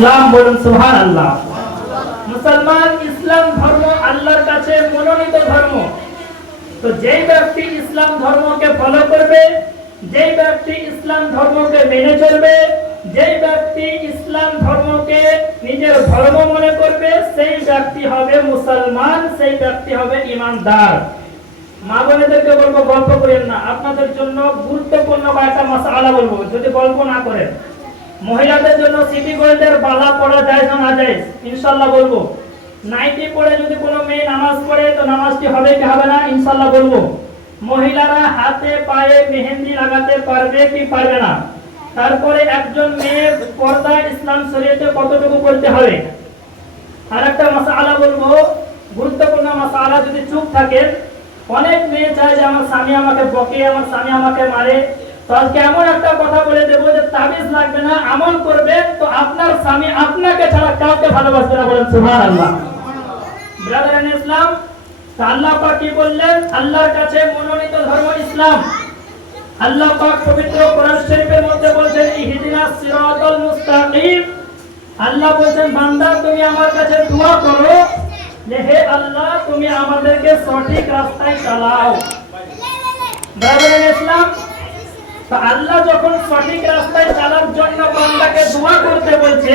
ইসলাম বলুন সুহান আল্লাহ মুসলমান, ইসলাম ধর্ম আল্লাহর কাছে মনোনীত ধর্ম। তো যেই ব্যক্তি ইসলাম ধর্মকে ফলো করবে, যেই ব্যক্তি ইসলাম ধর্মকে মেনে চলবে, যেই ব্যক্তি ইসলাম ধর্মকে নিজের ধর্ম মনে করবে, সেই ব্যক্তি হবে মুসলমান, সেই ব্যক্তি হবে ইমানদার। মা বোনেদেরকে বলব, গল্প করেন না। আপনাদের জন্য গুরুত্বপূর্ণ কয়েকটা মাসালা বলব, যদি গল্প না করেন। মহিলাদের জন্য সিটি গোল্ডের বালা পড়া যায় না না যায়? ইনশাল্লাহ বলব। নাইটি পড়ে যদি কোনো মেয়ে নামাজ পড়ে, তো নামাজটি হবে কি হবে না? ইনশাল্লাহ বলব। মহিলারা হাতে পায়ে মেহেন্দি লাগাতে পারবে কি পারবে না? তারপরে একজন মেয়ে পর্দা ইসলাম শরীয়তে কতটুকু করতে হবে? আর একটা মাসালা বলব, গুরুত্বপূর্ণ মাসালা, যদি চুপ থাকে, অনেক মেয়ে চায় যে, আমার স্বামী আমাকে বকে, আমার স্বামী আমাকে মারে। তো এমন একটা কথা বলে দেবো যে তাবিজ লাগবে না, আমল করবে আপনার বলেন আল্লাহ কি বললেন? আল্লাহর কাছে মনোনীত ধর্ম ইসলাম। আল্লাহ পবিত্র কোরআন শরীফের মধ্যে বলছেন ইহদিনাস সিরাতাল মুস্তাকিম। আল্লাহ বলছেন, বান্দা, তুমি আমার কাছে দোয়া করো যে আল্লাহ, তুমি আমাদেরকে সঠিক রাস্তায় চালাও। ইসলাম তো আল্লাহ যখন সঠিক রাস্তায় চালার জন্য বান্দাকে দোয়া করতে বলছে,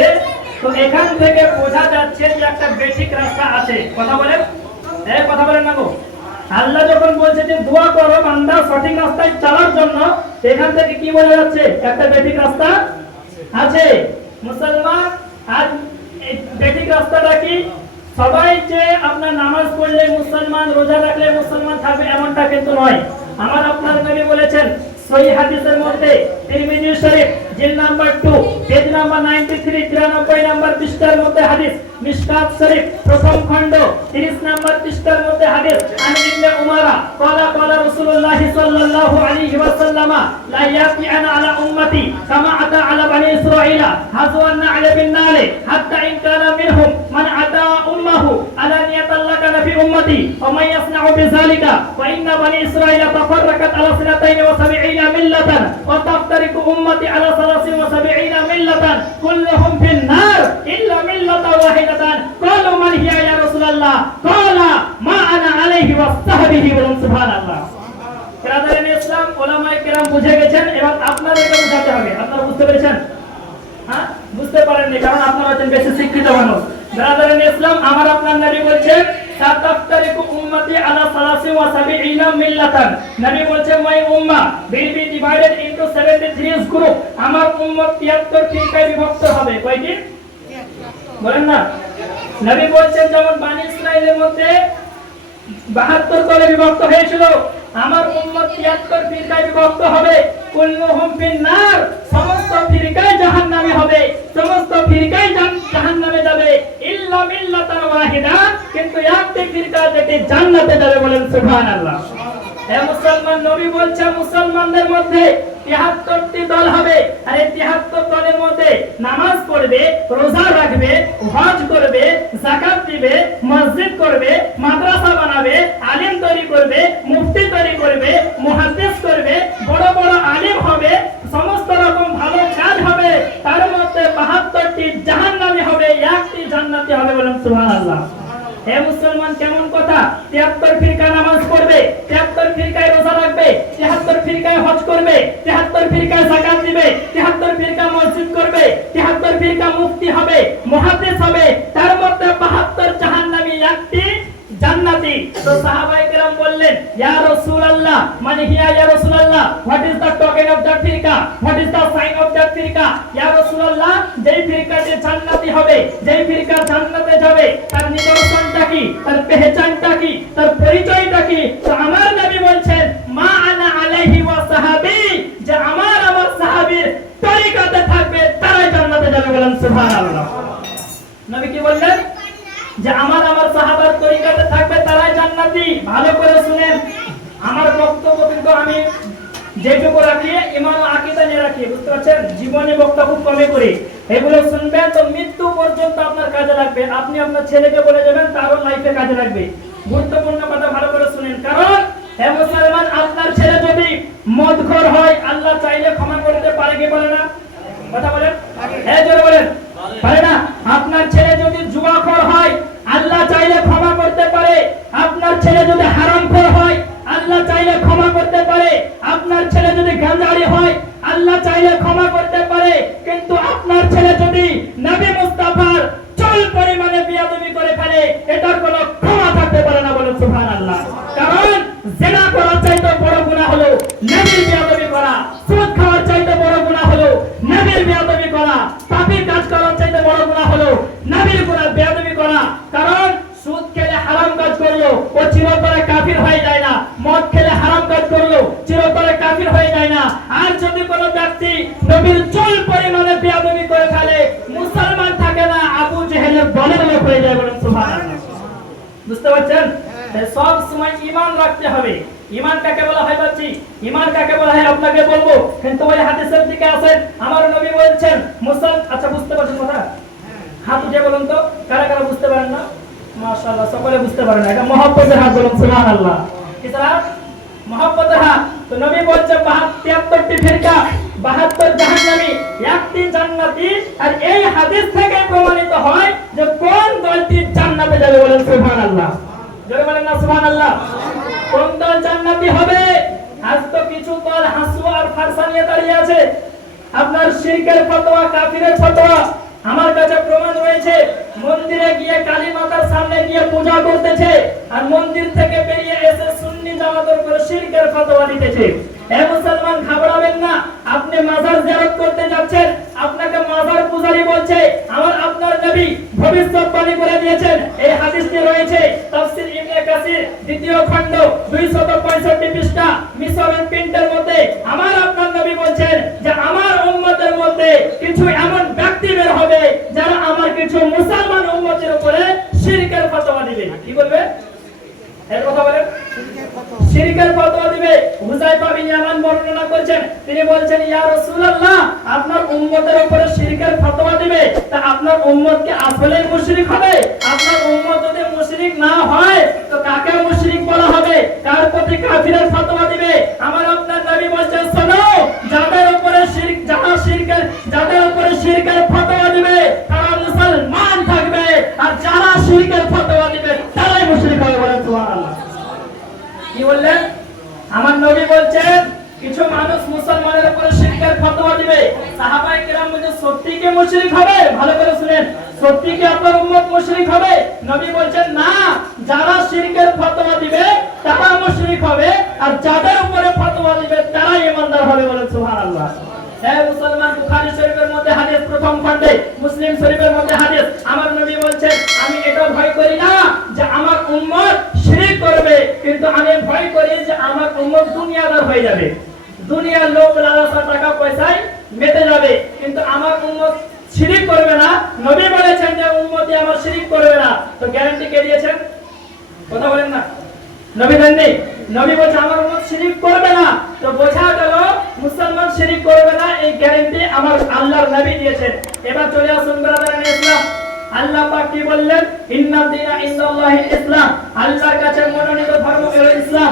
তো এখান থেকে বোঝা যাচ্ছে যে একটা বেসিক রাস্তা আছে। কথা বলেন? এই কথা বলেন না গো। আল্লাহ যখন বলছে যে দোয়া করো বান্দা সঠিক রাস্তায় চালার জন্য এখান থেকে কি বোঝা যাচ্ছে? একটা বেসিক রাস্তা আছে। মুসলমান, আজ বেসিক রাস্তাটা কি? সবাই যে আপনার নামাজ পড়লে মুসলমান, রোজা রাখলে মুসলমান থাকবে এমনটা কিন্তু নয়। আমার আপনার নবী বলেছেন সহি হাদিসের মধ্যে তিরমিজি শরীফ, জিল নাম্বার 2 পেজ নাম্বার 93 93 নাম্বার পৃষ্ঠার মধ্যে হাদিস মিশকাত শরীফ, প্রথম খণ্ড 30 নাম্বার পৃষ্ঠার মধ্যে হাদিস, আন ইবনে উমারা ক্বালা ক্বালা রাসূলুল্লাহ সাল্লাল্লাহু আলাইহি ওয়া وسلم لا يقعن على أمتي كما أتى على بني إسرائيل حسوى النعل بالنال حتى إن كان منهم من أتى أمه على أن يتلقن في أمتي؟ ومن يصنع بذلك؟ فإن بني إسرائيل تفرقت على سنتين وسبعين ملة وتفترق أمتي على ثلاث وسبعين ملة كلهم في النار إلا ملة واحدة. قالوا من هي يا رسول الله؟ قال ما أنا عليه وصحبه سبحان الله. হ্যাঁ? ব্রাদার ইসলাম আমার আপনার নবী বলছেন, সাতাফতারিকু উম্মতি আলা সালাসি ওয়া সাবিঈনা মিল্লাতান। নবী বলছেন, মাই উম্মাহ will be divided into 73 group, আমার উম্মত 73 ফিরকায় বিভক্ত হবে। কয়টি বলেন না। নবী বলছেন, যেমন বানি ইসরাইলের মধ্যে বাহাত্তর দলে বিভক্ত হয়েছিল আমার উম্মত তিয়াত্তর ফিরকায় বিভক্ত হবে। কুল্লুহুম ফিন্নার। সমস্ত ফিরকায় জাহান্নামে হবে। সমস্ত ফিরকায় জাহান্নামে যাবে। ইল্লা মিল্লাতান ওয়াহিদা। কিন্তু একটি ফিরকা যেটি জান্নাতে যাবে বলেন সুবহানাল্লাহ। হে মুসলমান নবী বলছে, মুসলমানদের মধ্যে তিহাত্তরটি দল হবে। আর এই তিহাত্তর দলের মধ্যে নামাজ পড়বে, রোজা রাখবে, হজ করবে জাকাত দিবে, মসজিদ করবে, মাদ্রাসা বানাবে আলিম তৈরি করবে মুফতি তৈরি করবে মুহাদ্দিস করবে বড় বড় আলিম হবে সমস্ত রকম ভালো কাজ হবে তার মধ্যে বাহাত্তরটি জাহান্নামী হবে একটি জান্নাতি হবে বলেন হজ করবে, তিয়াত্তর ফিরকায় জাকাত দিবে, তিয়াত্তর ফিরকা মসজিদ করবে, তিয়াত্তর ফিরকা মুক্তি হবে মুহাদ্দিস হবে। তার মধ্যে বাহাত্তর জাহান্নামী একটি জান্নাতি। তো সাহাবাই বললেন, ইয়া রাসূলুল্লাহ। মানে হিয়া, ইয়া রাসূলুল্লাহ। What is the token of that ফিরকা what is the sign of that ফিরকা ইয়া রাসূলুল্লাহ, যেই ফিরকাতে জান্নাতি হবে, যেই ফিরকা জান্নাতে যাবে, তার নিদর্শনটা কি? তার পেহচানটা কি? তার পরিচয়টা কি? তো আমার নবী বলছেন, মা আনা আলাইহি ওয়া সাহাবী। যে আমার আমার সাহাবীর তরিকাতে থাকবে, তারাই জান্নাতে যাবে বলেন, সুবহানাল্লাহ। নবী কি বললেন? যে আমার আমার সাহাবার তরিকাতে থাকবে, তারাই জান্নাতি। ভালো করে আমার বক্তব্য কিন্তু আমি যেটুকু রাখি ইমান আকিদা নিয়ে রাখি বুঝতে পারছেন? জীবনে বক্তা খুব কমে করি। এগুলো শুনবেন তো মৃত্যু পর্যন্ত আপনার কাজে লাগবে। আপনি আপনার ছেলেকে বলে যাবেন তারও লাইফে কাজে লাগবে। গুরুত্বপূর্ণ কথা ভালো করে শুনেন। কারণ হে মুসলমান আপনার ছেলে যদি হয় আল্লাহ চাইলে ক্ষমা করতে পারে কি বলে না? কথা বলেন? হ্যাঁ জোরে বলেন। পারে না? আপনার ছেলে যদি জুয়াখর হয় আল্লাহ চাইলে ক্ষমা করতে পারে। আপনার ছেলে যদি হারাম গাঞ্জারি হয়, আল্লাহ চাইলে ক্ষমা করতে পারে, কিন্তু আপনার ছেলে যদি নবী মুস্তাফার চল পরিমাণে বিয়াদবি করে ফেলে, এটার কোনো ক্ষমা থাকতে পারে না বলে সুবহানাল্লাহ। কারণ, জেনা করার চাইতে বড় কাফির হয়ে যায় না। আর যদি কোনো ব্যক্তি নবীর চুল পরিমাণে বিয়াদবি করে ফেলে, মুসলমান থাকে না, আবু দলের লোক হয়ে যায় বলেন বুঝতে পারছেন? সব সময় ঈমান রাখতে হবে। ঈমান কাকে বলা হয় ঈমান কাকে বলা হয়? আপনাকে বলব, কিন্তু ওই হাদিসের দিকে আমার নবী বলছেন, মুসল আচ্ছা বুঝতে পারছেন কথা? হাত উঠে বলুন তো, কারা কারা বুঝতে পারেন না? মাশাআল্লাহ, সকলে বুঝতে পারেন না। এটা হাত বলুন কি তারা তো নবী বলছে 73টি ফিরকা 72 জাহান্নামী, একটি জান্নাতি, আর এই হাদিস থেকে প্রমাণিত হয় যে কোন দলটি জান্নাতে যাবে বলেন সুবহানাল্লাহ। জোরে বলেন না সুবহানাল্লাহ। কোন দল জান্নাতি হবে? আজ তো কিছু দল হাসুয়া আর ফারসা নিয়ে দাঁড়িয়ে আছে। আপনার শিরকের ফতোয়া, কাফিরের ফতোয়া। আমার কাছে প্রমাণ রয়েছে, মন্দিরে গিয়ে কালী মাতার সামনে গিয়ে পূজা করতেছে, আর মন্দির থেকে বেরিয়ে এসে সুন্নি জামাতের উপরে শিরকের ফতোয়া দিতেছে। এ মুসলমান ঘাবড়াবেন না। আপনি মাজার জিয়ারত করতে যাচ্ছেন। আপনাকে মাজার পূজারি বলছে, আমার আপনার নবী ভবিষ্যৎবাণী করে দিয়েছেন। এই হাদিসটি রয়েছে তাফসীর ইবনে কাসির, দ্বিতীয় খণ্ড 265 পৃষ্ঠা মিশরের প্রিন্টের মধ্যে। আমার আপনার নবী বলছেন যে, আমার উম্মতের মধ্যে কিছু এমন ব্যক্তি বের হবে যারা আমার কিছু মুসলমান উম্মতের উপরে শিরকের ফতোয়া দিবে কি বলবে এর কথা বলেন শিরকের দিবে হুযায়ফা বিন ইয়ামান বর্ণনা করেছেন। তিনি বলছেন, ইয়া রাসূলুল্লাহ, আপনার উম্মতের উপরে শিরকের ফতোয়া দিবে। তা আপনার উম্মত কি আসলে মুশরিক হবে। আপনার উম্মত যদি মুশরিক না হয়, তো কাকে মুশরিক বলা হবে? কার প্রতি কাফিরের ফতোয়া দিবে? আমার আপনার নবী বলছেন, শোনো, যাদের উপরে শিরক, যারা শিরকের, যাদের উপরে শিরকের ফতোয়া দিবে, তারা মুসলমান থাকবে। আর যারা শিরকের ফতোয়া দিবে তারাই মুশরিক হবে বলেন সুবহানাল্লাহ কি বললেন আমার বলছেন, কিছু মানুষ মুসলমানের উপরে শিরকের ফতোয়া দিবে। সাহাবায়ে কেরাম বলেন সত্যি কি মুশরিক হবে? ভালো করে শুনেন। সত্যি কি আপনার উম্মত মুশরিক হবে? নবী বলছেন, না, যারা শিরকের ফতোয়া দিবে তারা মুশরিক হবে। আর যাদের উপরে ফতোয়া দিবে, তারাই ঈমানদার হবে বলেন সুবহানাল্লাহ। হ্যাঁ মুসলমান, বুখারী শরীফের মধ্যে হাদিস, প্রথম খণ্ডে, মুসলিম শরীফের মধ্যে হাদিস। আমার নবী বলছেন, আমি এটা ভয় করি না যে আমার উম্মত শিরিক করবে, কিন্তু আমি ভয় করি উম্মত দুনিয়াদার হয়ে যাবে। দুনিয়ার লোক লালসা টাকা পয়সায় মেতে যাবে। কিন্তু আমার উম্মত শিরিক করবে না। নবী বলেছেন যে উম্মতি আমার শিরিক করবে না। তো গ্যারান্টি কে দিয়েছেন? কথা বলেন না। নবী দেননি? নবী বলছে, আমার উম্মত শিরিক করবে না। তো বোঝা গেল, মুসলমান শিরিক করবে না। এই গ্যারান্টি আমার আল্লাহর নবী দিয়েছেন। এবার চলে আসুন ব্রাদারান ইসলাম। আল্লাহ পাক কি বললেন? ইন্নাদ দীনা ইনদাল্লাহিল ইসলাম। আল্লাহর কাছে মনোনীত ধর্ম হলো ইসলাম।